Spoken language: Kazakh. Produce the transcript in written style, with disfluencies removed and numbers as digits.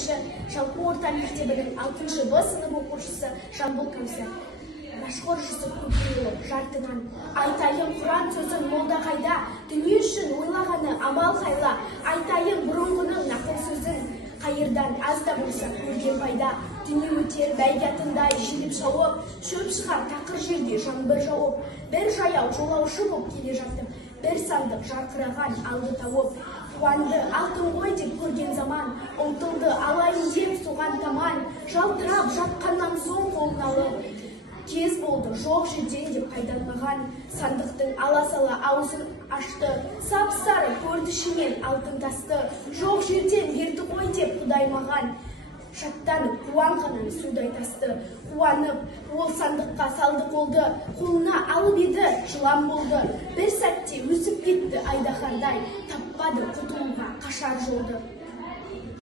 Алтыншы жалпы орта мектебінің 6-шы Б сынып оқушысы Жамбыл Кәусар. Мәшһүр Жүсіп Көпейұлы жартынан айтайын Құран сөзін молда қайда, дүние үшін ойлағаны амал қайла, айтайын бұрынғының нақыл сөзін қайырдан аз да болса көрген пайда. Дүние өтер бәйгатындай желіп шауып, шөп шығар тақыр жерде жаңбыр жауып, бір жаяу жолаушы боп келе жаттым, бір сандық жарқыраған алды тауып. Қуанды алтын ғой деп көрген заман, ұмтылды алайын деп соған таман, жалтырап жатқаннан соң қолын алып, кез болды жоқ жерден деп қайданмаған. Сандықтың ала-сала аузын ашты, сап-сары көрді ішінен алтын тасты, жоқ жерден берді ғой деп Құдай маған. Шаттанып қуанғанын судай тасты, қуанып ол сандыққа салды қолды, қолына алып еді жылан болды. Бір сәтте өсіп кетті айдаһардай, таппады құтылуға қашар жолды.